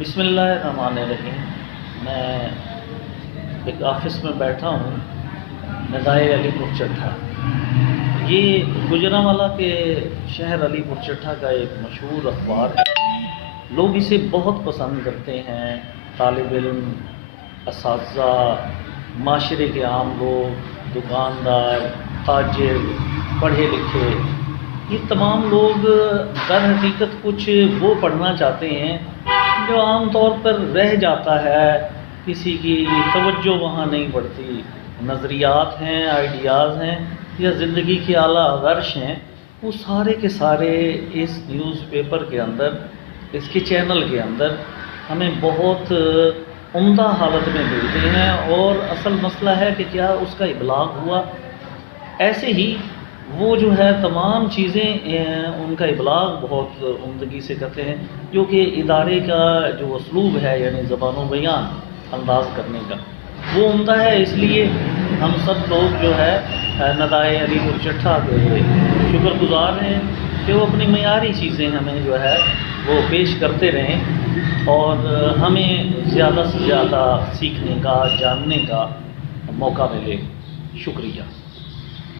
بسم اللہ الرحمن الرحیم۔ میں ایک آفس میں بیٹھا ہوں، ندائے علی پور چٹھا۔ یہ گوجرانوالہ کے شہر علی پور چٹھا کا ایک مشہور اخبار ہے۔ لوگ اسے بہت پسند کرتے ہیں، طالب علم، اساتذہ، معاشرے کے عام لوگ، دکاندار، تاجر، پڑھے لکھے، یہ تمام لوگ در حقیقت کچھ وہ پڑھنا چاہتے ہیں جو عام طور پر رہ جاتا ہے، کسی کی توجہ وہاں نہیں پڑتی۔ نظریات ہیں، آئیڈیاز ہیں یا زندگی کے اعلیٰ غرش ہیں، وہ سارے کے سارے اس نیوز پیپر کے اندر، اس کے چینل کے اندر ہمیں بہت عمدہ حالت میں ملتے ہیں، اور اصل مسئلہ ہے کہ کیا اس کا ابلاغ ہوا۔ ایسے ہی وہ جو ہے تمام چیزیں ان کا ابلاغ بہت عمدگی سے کرتے ہیں، جو کہ ادارے کا جو اسلوب ہے، یعنی زبان و بیان انداز کرنے کا، وہ عمدہ ہے۔ اس لیے ہم سب لوگ جو ہے ندائے علی پور چٹھا کے شکر گزار ہیں کہ وہ اپنی معیاری چیزیں ہمیں جو ہے وہ پیش کرتے رہیں اور ہمیں زیادہ سے زیادہ سیکھنے کا، جاننے کا موقع ملے۔ شکریہ۔